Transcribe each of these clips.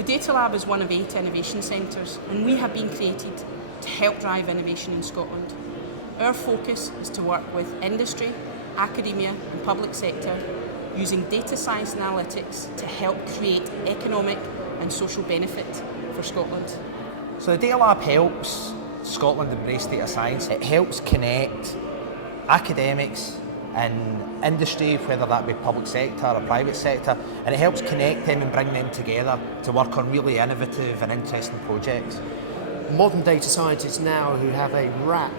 The Data Lab is one of 8 innovation centres, and we have been created to help drive innovation in Scotland. Our focus is to work with industry, academia and public sector using data science and analytics to help create economic and social benefit for Scotland. So the Data Lab helps Scotland embrace data science. It helps connect academics and industry, whether that be public sector or private sector, and it helps connect them and bring them together to work on really innovative and interesting projects. Modern data scientists now who have a wrap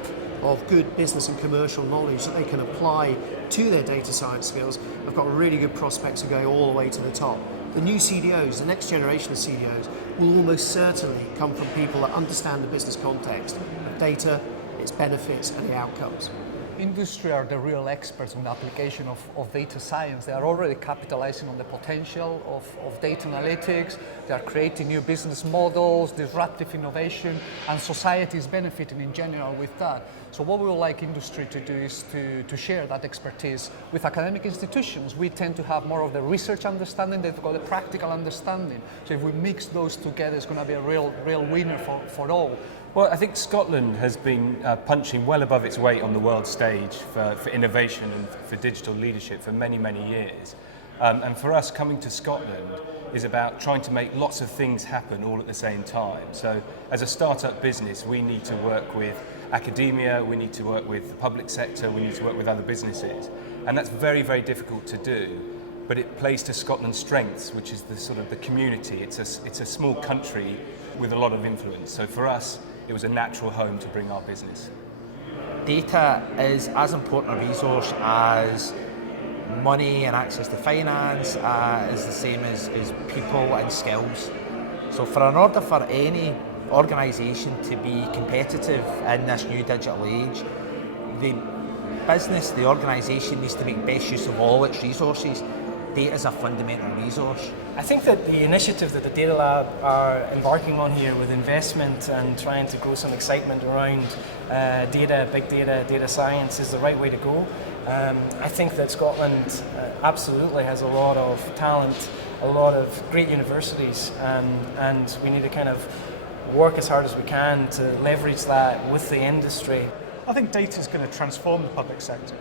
of good business and commercial knowledge that they can apply to their data science skills have got really good prospects of going all the way to the top. The new CDOs, the next generation of CDOs, will almost certainly come from people that understand the business context of data, its benefits and the outcomes. Industry are the real experts on the application of data science. They are already capitalizing on the potential of data analytics. They are creating new business models, disruptive innovation, and society is benefiting in general with that. So what we would like industry to do is to share that expertise with academic institutions. We tend to have more of the research understanding, they've got the practical understanding. So if we mix those together, it's going to be a real winner for all. Well, I think Scotland has been punching well above its weight on the world stage for innovation and for digital leadership for many, many years. And for us, coming to Scotland is about trying to make lots of things happen all at the same time. So as a startup business, we need to work with academia, we need to work with the public sector, we need to work with other businesses. And that's very, very difficult to do. But it plays to Scotland's strengths, which is the sort of the community. It's a small country with a lot of influence. So for us, it was a natural home to bring our business. Data is as important a resource as money and access to finance, is the same as people and skills. So in order for any organisation to be competitive in this new digital age, the business, the organisation needs to make best use of all its resources. Data is a fundamental resource. I think that the initiative that the Data Lab are embarking on here with investment and trying to grow some excitement around data, big data, data science is the right way to go. I think that Scotland absolutely has a lot of talent, a lot of great universities, and we need to kind of work as hard as we can to leverage that with the industry. I think data is going to transform the public sector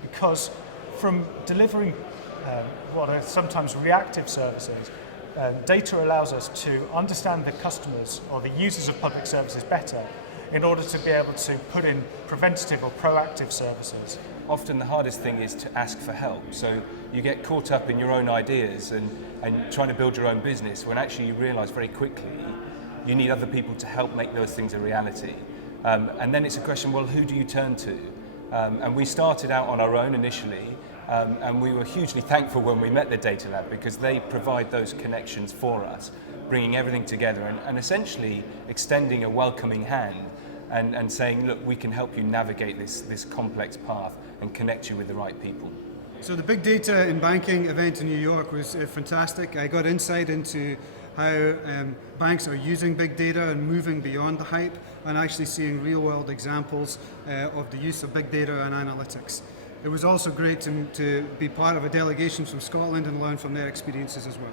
because from delivering what are sometimes reactive services, data allows us to understand the customers or the users of public services better in order to be able to put in preventative or proactive services. Often the hardest thing is to ask for help. So you get caught up in your own ideas and trying to build your own business when actually you realise very quickly you need other people to help make those things a reality. And then it's a question, well, who do you turn to? And we started out on our own initially, and we were hugely thankful when we met the Data Lab because they provide those connections for us, bringing everything together and essentially extending a welcoming hand and saying, look, we can help you navigate this complex path and connect you with the right people. So the Big Data in Banking event in New York was fantastic. I got insight into how banks are using big data and moving beyond the hype and actually seeing real-world examples of the use of big data and analytics. It was also great to be part of a delegation from Scotland and learn from their experiences as well.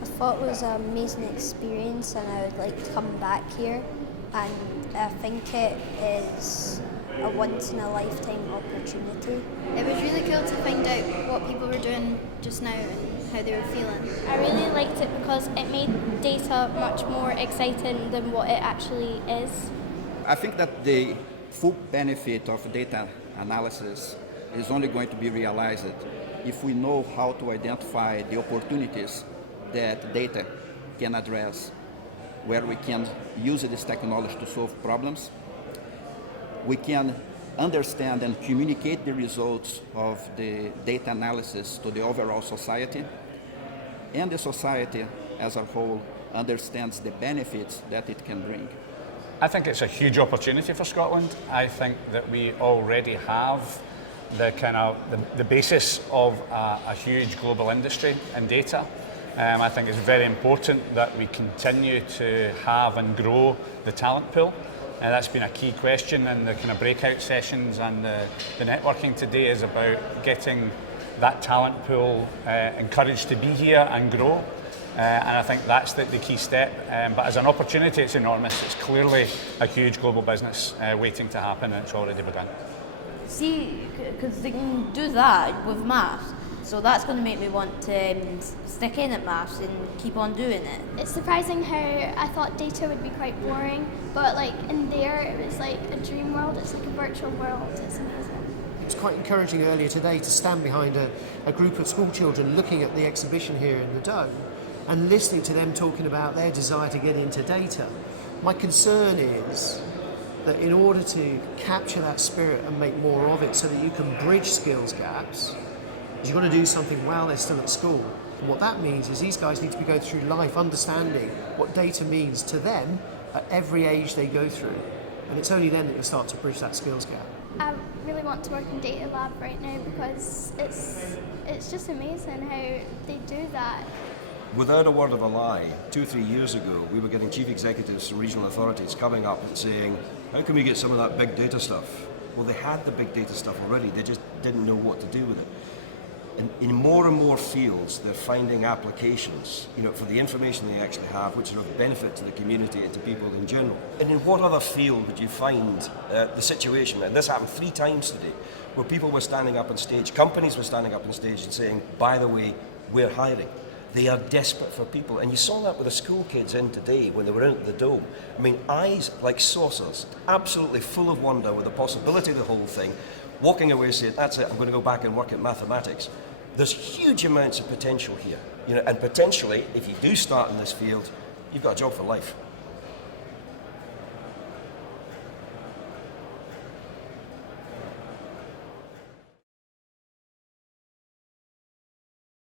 I thought it was an amazing experience and I would like to come back here, and I think it is a once-in-a-lifetime opportunity. It was really cool to find out what people were doing just now and how they were feeling. I really liked it because it made data much more exciting than what it actually is. I think that the full benefit of data analysis is only going to be realized if we know how to identify the opportunities that data can address, where we can use this technology to solve problems. We can understand and communicate the results of the data analysis to the overall society, and the society as a whole understands the benefits that it can bring. I think it's a huge opportunity for Scotland. I think that we already have the basis of a huge global industry in data. I think it's very important that we continue to have and grow the talent pool. That's been a key question in the kind of breakout sessions, and the networking today is about getting that talent pool encouraged to be here and grow. And I think that's the key step. But as an opportunity, it's enormous. It's clearly a huge global business waiting to happen, and it's already begun. See, because they can do that with maths, so that's going to make me want to stick in at maths and keep on doing it. It's surprising how I thought data would be quite boring, but like in there it was like a dream world. It's like a virtual world. It's amazing. It was quite encouraging earlier today to stand behind a group of school children looking at the exhibition here in the Dome and listening to them talking about their desire to get into data. My concern is that in order to capture that spirit and make more of it so that you can bridge skills gaps, you've got to do something while they're still at school. And what that means is these guys need to be going through life understanding what data means to them at every age they go through. And it's only then that you'll start to bridge that skills gap. I really want to work in Data Lab right now because it's just amazing how they do that. Without a word of a lie, 2 or 3 years ago, we were getting chief executives from regional authorities coming up and saying, how can we get some of that big data stuff? Well, they had the big data stuff already, they just didn't know what to do with it. In more and more fields, they're finding applications, for the information they actually have, which are of benefit to the community and to people in general. And in what other field would you find the situation, and this happened 3 times today, where people were standing up on stage, companies were standing up on stage and saying, by the way, we're hiring. They are desperate for people. And you saw that with the school kids in today when they were in at the Dome. I mean, eyes like saucers, absolutely full of wonder with the possibility of the whole thing, walking away saying, that's it, I'm going to go back and work at mathematics. There's huge amounts of potential here. And potentially, if you do start in this field, you've got a job for life.